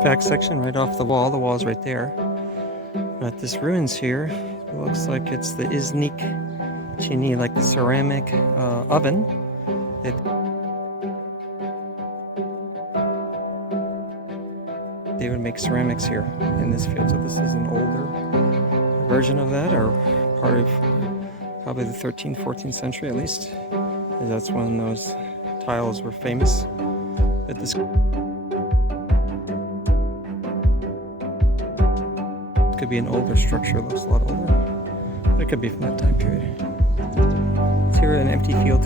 artifact section right off the wall. The wall is right there. But this ruins here, it looks like it's the Iznik chini, like the ceramic oven. They would make ceramics here in this field. So this is an older version of that, or part of probably the 13th, 14th century at least. That's when those tiles were famous. But this could be an older structure, looks a lot older. But it could be from that time period. It's here an empty field.